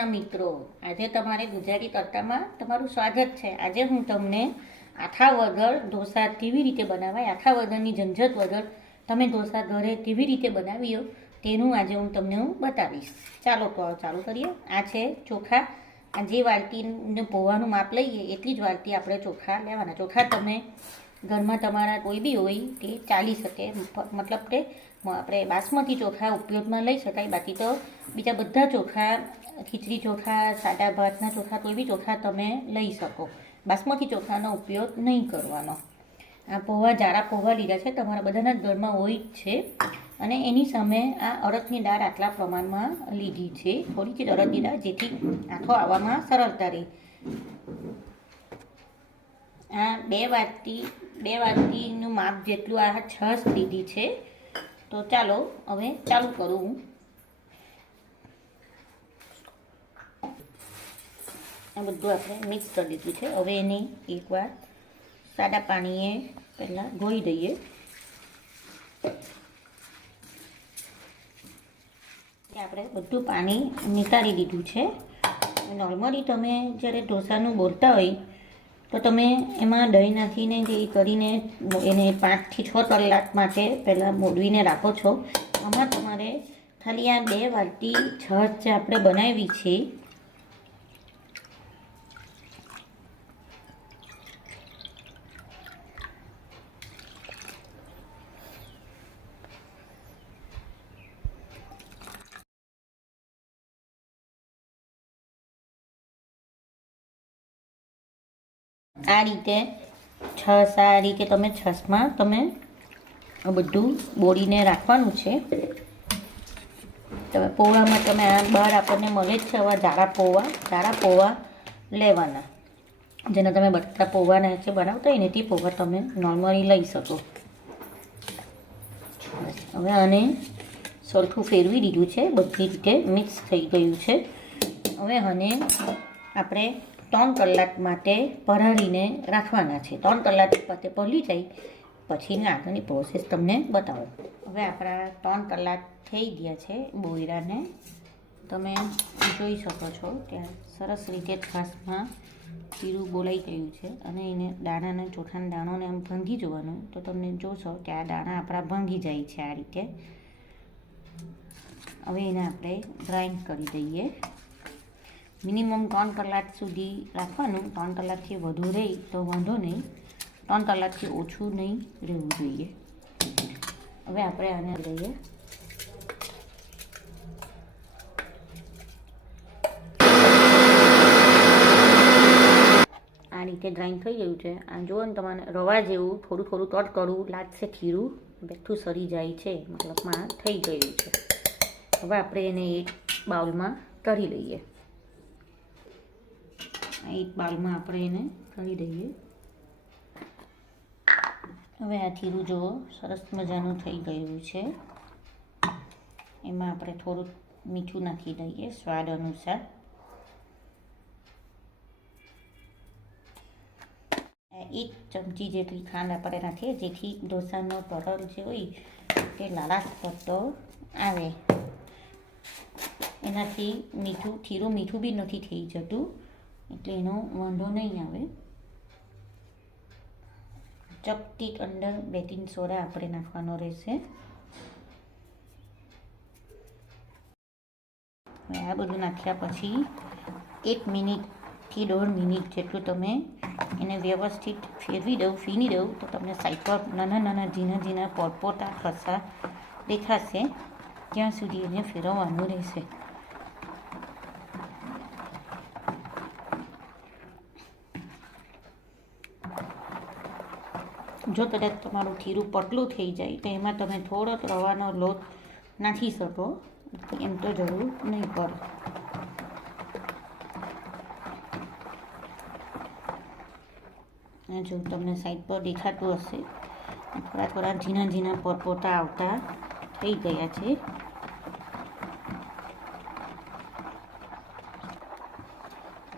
કૃષ્ણ મિત્રો, આજે તમારે ગુજરાતી તડકામાં તમારું સ્વાગત છે। આજે હું તમને આથા વગર ઢોસા કેવી રીતે બનાવાય, આથા વગરની ઝંઝટ વગર તમે ઢોસા ઘરે કેવી રીતે બનાવીઓ તેનું આજે હું તમને બતાવીશ। ચાલો તો ચાલુ કરીએ। આ છે ચોખા। આ જે વાલતીને પોવાનું માપ લઈએ એટલી જ વાલતી આપણે ચોખા લેવાના। ચોખા તમે ઘરમાં તમારા કોઈ બી હોય તે ચાલી શકે, મતલબ કે આપણે બાસમતી ચોખા ઉપયોગમાં લઈ શકાય। બાકી તો બીજા બધા ચોખા, ખીચડી ચોખા, સાદા ભાતના ચોખા, કોઈ બી ચોખા તમે લઈ શકો। બાસમતી ચોખાનો ઉપયોગ નહીં કરવાનો। આ પૌવા, જાડા પૌવા લીધા છે, તમારા બધાના ઘરમાં હોય જ છે। અને એની સામે આ અડદની દાળ આટલા પ્રમાણમાં લીધી છે, થોડી જ અડદની દાળ, જેથી આથો આવવામાં સરળતા રહે। આ બે વાટકીનું માપ જેટલું આ છાશ લીધી છે। તો ચાલો હવે ચાલુ કરું હું। આ બધું આપણે મિક્સ કરી દીધું છે। હવે એને એકવાર સાદા પાણીએ પહેલાં ધોઈ દઈએ। આપણે બધું પાણી નીકાળી દીધું છે। નોર્મલી તમે જ્યારે ઢોસાનું બોલતા હોય તો તમે એમાં દહીં નાખીને જે કરીને એને 5 થી 6 કલાક માટે પહેલાં મોડવીને રાખો છો। આમાં તમારે ખાલી આ 2 વાટકી છાશ જે આપણે બનાવી છે આ રીતે છાશ, આ રીતે તમે છાશમાં તમે બધું બોળીને રાખવાનું છે। તમે પૌવામાં તમે આ બહાર આપણને મળે જ છે આવા જાડા પૌવા લેવાના, જેને તમે બધા પૌવાના જે બનાવતા હોય ને તે પૌવા તમે નોર્મલી લઈ શકો। હવે આને સરખું ફેરવી દીધું છે, બધી રીતે મિક્સ થઈ ગયું છે। હવે આને આપણે 3 કલાક માટે પલાળીને રાખવાના છે। 3 કલાક પાસે પલળી જાય પછીની આગળની પ્રોસેસ તમને બતાવો। હવે આપણા 3 કલાક થઈ ગયા છે બોયરાને, તમે જોઈ શકો છો ત્યાં સરસ રીતે છાશમાં જીરું બોલાઈ ગયું છે। અને એને દાણાને, ચોખાના દાણોને આમ ભાંગી જોવાનું, તો તમને જોશો કે આ દાણા આપણા ભાંગી જાય છે આ રીતે। હવે એને આપણે ગ્રાઇન્ડ કરી દઈએ। મિનિમમ 3 કલાક સુધી રાખવાનું। 3 કલાકથી વધુ રહે તો વાંધો નહીં, 3 કલાકથી ઓછું નહીં રહેવું જોઈએ। હવે આપણે આને લઈએ। આ રીતે ગ્રાઇન્ડ થઈ ગયું છે। આ જુઓ ને તમારે રવા જેવું થોડું તડકડું લાગશે, ખીરું બેઠું સરી જાય છે, મતલબમાં થઈ ગયું છે। હવે આપણે એને એક બાઉલમાં કાઢી લઈએ। એક બાઉલમાં આપણે એને કાઢી દઈએ। હવે આ ખીરું જુઓ સરસ મજાનું થઈ ગયું છે। એમાં આપણે થોડું મીઠું નાખી દઈએ સ્વાદ અનુસાર। 1 ચમચી જેટલી ખાંડ આપણે નાખીએ, જેથી ઢોસાનો તરલ જે હોય તે લાલાશ પડતો આવે। એનાથી ખીરું મીઠું બી નથી થઈ જતું, એટલે એનો વાંધો નહીં આવે। ચપટી અંદર બેકિંગ સોડા આપણે નાખવાનો રહેશે। આ બધું નાખ્યા પછી 1 મિનિટથી 1.5 મિનિટ જેટલું તમે એને વ્યવસ્થિત ફીની દઉં તો તમને સાઈડ પર નાના ઝીણા પોટપોટા ખસા દેખાશે, ત્યાં સુધી એને ફેરવવાનું રહેશે। જો કદાચ તમારું ખીરું પતલું થઈ જાય તો એમાં તમે થોડો રવાનો લોટ નાખી શકો, એમ તો જરૂર નહીં પડે। જો તમને સાઈડ પર દેખાતું હશે, થોડા ઝીણા પોટપોટા આવતા થઈ ગયા છે।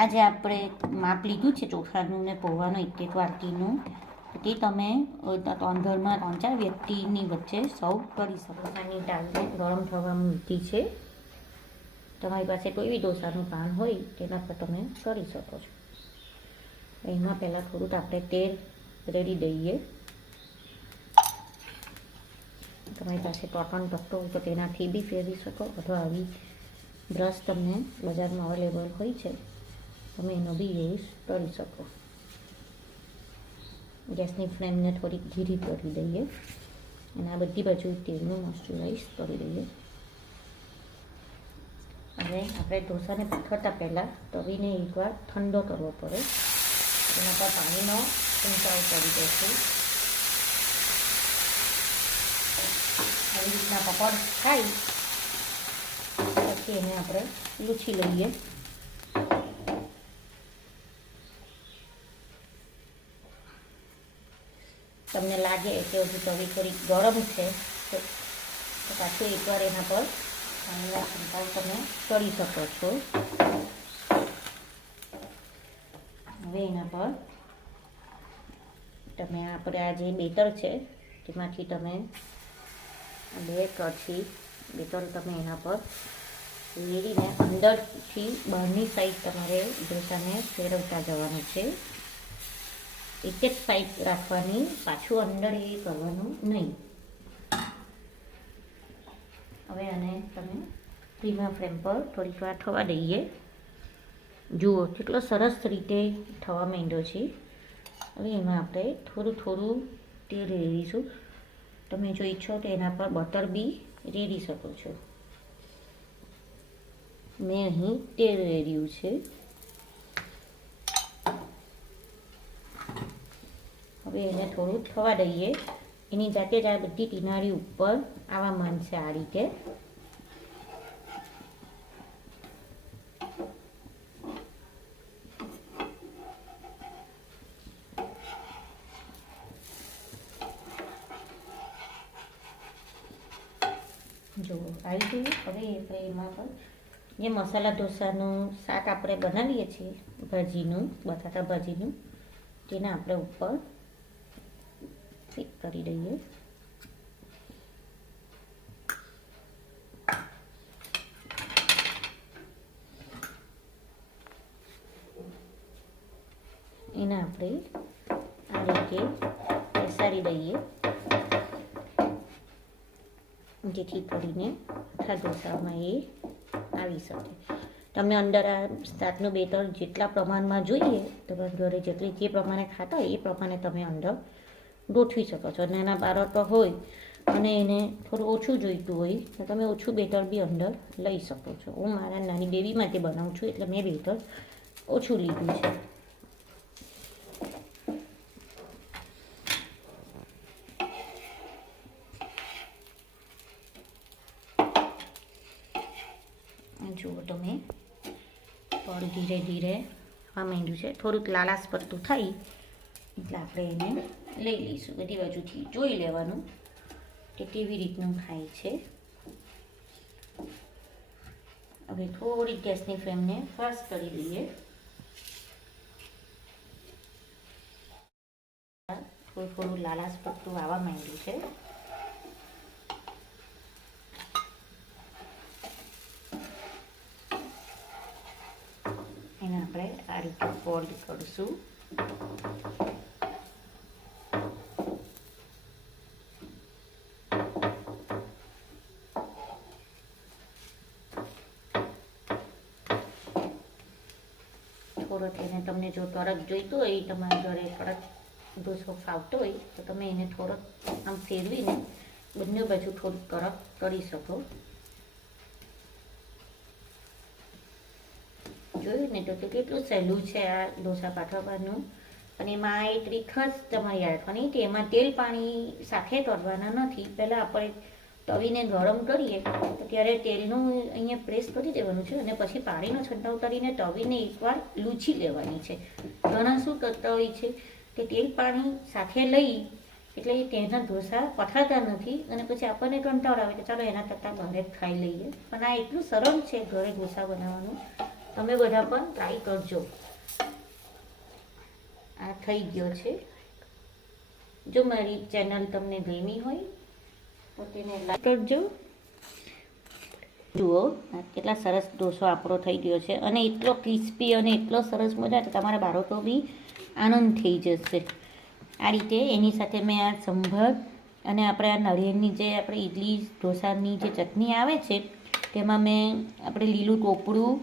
આજે આપણે માપ લીધું છે ચોખાનું ને પૌવાનું 1 વાટકીનું, તે તમે ઘરમાં 3-4 વ્યક્તિની વચ્ચે સર્વ કરી શકો। આની દાળને ગરમ થવા મૂકી છે। તમારી પાસે કોઈ બી ઢોસાનું પાન હોય તેના પર તમે કરી શકો છો. એમાં પહેલાં થોડુંક આપણે તેલ રેડી દઈએ. તમારી પાસે કોટન તકતો હોય તો તેનાથી બી ફેરવી શકો, અથવા આવી બ્રશ તમને બજારમાં અવેલેબલ હોય છે, તમે એનો બી યુઝ કરી શકો. ગેસની ફ્લેમને થોડીક ધીરી કરી દઈએ અને આ બધી બાજુ તેલનું મોઇશ્ચરાઇઝ કરી દઈએ. હવે આપણે ઢોસાને પાથરતા પહેલાં તવીને એકવાર ઠંડો કરવો પડે. એના પર પાણીનો છંટકાવ કરી દઈશું. આવી રીતના પકડ થાય પછી એને આપણે લૂછી લઈએ. તમને લાગે કે હજુ તવી થોડી ગરમ છે તો પાછું એકવાર એના પર પાણીના છંટકાવ તમે કરી શકો છો. હવે એના પર તમે આપણે આ જે બેટર છે તેમાંથી તમે 2 કળશી બેટર તમે એના પર રેડીને અંદરથી બહારની સાઈડ તમારે ઢોસાને ફેરવતા જવાનું છે. એક જ સાઈડ રાખવાની, પાછું અંદર એ કરવાનું નહીં. હવે આને તમે ધીમા ફ્લેમ પર થોડીક વાર થવા દઈએ. જુઓ કેટલો સરસ રીતે થવા માંડ્યો છે. હવે એમાં આપણે થોડું થોડું તેલ રેડીશું. તમે જો ઈચ્છો તો એના પર બટર બી રેડી શકો છો. મેં અહીં તેલ રેડ્યું છે. હવે એને થોડું થવા દઈએ. એની જાતે જ આ બધી કિનારી ઉપર આવવા માંડશે આ રીતે. જુઓ આવી ગયું. હવે આપણે એમાં પણ જે મસાલા ઢોસાનું શાક આપણે બનાવીએ છીએ ભાજીનું, બટાટા ભાજીનું, તેને આપણે ઉપર ફિટ કરી દઈએ. એને આપણે આ રીતે બેસાડી દઈએ જેથી કરીને આખા ઢોસામાં એ આવી શકે. તમે અંદર આ શાકનું બેટર જેટલા પ્રમાણમાં જોઈએ, તમારા ઘરે જેટલી જે પ્રમાણે ખાતા હોય એ પ્રમાણે તમે અંદર ગોઠવી શકો છો. નાના બાળકો હોય અને એને થોડું ઓછું જોઈતું હોય તો તમે ઓછું બેટર બી અંદર લઈ શકો છો. હું મારા નાની બેબી માટે બનાવું છું એટલે મેં બેટર ઓછું લીધું છે. જુઓ તમે પણ ધીરે ધીરે આ માંડ્યું છે. થોડુંક લાલાશ પડતું થાય એટલે આપણે એને લઈ લઈશું. બધી બાજુથી જોઈ લેવાનું કે કેવી રીતનું થાય છે. હવે થોડીક ગેસની ફ્લેમને ફાસ્ટ કરી દઈએ. થોડું થોડું લાલાશ પડતું આવવા માંડ્યું છે. એને આપણે આ રીતે ફોલ્ડ કરીશું. થોડોક એને તમને જો કડક જોઈતો હોય, તમારા ઘરે કડક ઢોસો ફાવતો હોય તો તમે એને થોડોક આમ ફેરવીને બંને બાજુ થોડુંક કડક કરી શકો. જોયું ને તો કેટલું સહેલું છે આ ઢોસા પાથરવાનું. અને એમાં આ એક રીત ખાસ તમારે યાદ રાખવાની કે એમાં તેલ પાણી સાથે તળવાના નથી. પહેલાં આપણે તવીને ગરમ કરીએ તો ત્યારે તેલનું અહીંયા પ્રેસ કરી દેવાનું છે અને પછી પાણીનો છંટકાવ કરીને તવીને એકવાર લૂછી લેવાની છે. ઘણા શું કરતા હોય છે કે તેલ પાણી સાથે લઈ એટલે તેના ઢોસા પથરાતા નથી અને પછી આપણને કંટાળો આવે કે ચાલો એના કરતાં ઘરે જ ખાઈ લઈએ. પણ આ એટલું સરળ છે ઘરે ઢોસા બનાવવાનું. તમે બધા પણ ટ્રાય કરજો. આ થઈ ગયો છે. જો મારી ચેનલ તમને ગમી હોય તો તેને લાઈક કરજો. જુઓ કેટલા સરસ ઢોસો આપણો થઈ ગયો છે અને એટલો ક્રિસ્પી અને એટલો સરસ મજા તો તમારા બાળકો બી આનંદ થઈ જશે. આ રીતે એની સાથે મેં આ સંભાર અને આપણે આ નાળિયેરની જે આપણે ઇડલી ઢોસાની જે ચટણી આવે છે તેમાં મેં આપણે લીલું ટોપરું,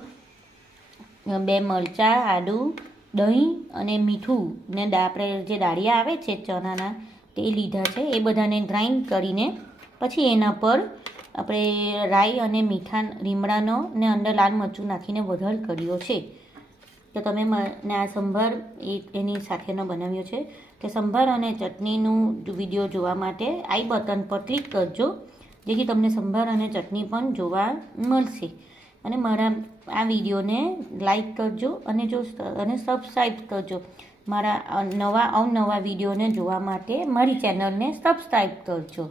2 મરચાં, આદું, દહીં અને મીઠું ને આપણે જે દાળિયા આવે છે ચણાના તે લીધા છે. એ બધાને ગ્રાઇન્ડ કરીને પછી એના પર આપણે રાઈ અને મીઠા લીમડાનો ને અંદર લાલ મરચું નાખીને વઘાર કર્યો છે. તો તમે ને આ સંભાર એની સાથેનો બનાવ્યો છે. તે સંભાર અને ચટણીનું વિડીયો જોવા માટે આઈ બટન પર ક્લિક કરજો, જેથી તમને સંભાર અને ચટણી પણ જોવા મળશે. અને મારા આ વિડીયોને લાઈક કરજો અને સબસ્ક્રાઈબ કરજો. મારા અવનવા વિડીયોને જોવા માટે મારી ચેનલને સબસ્ક્રાઈબ કરજો.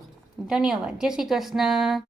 ધન્યવાદ. જય શ્રી કૃષ્ણ.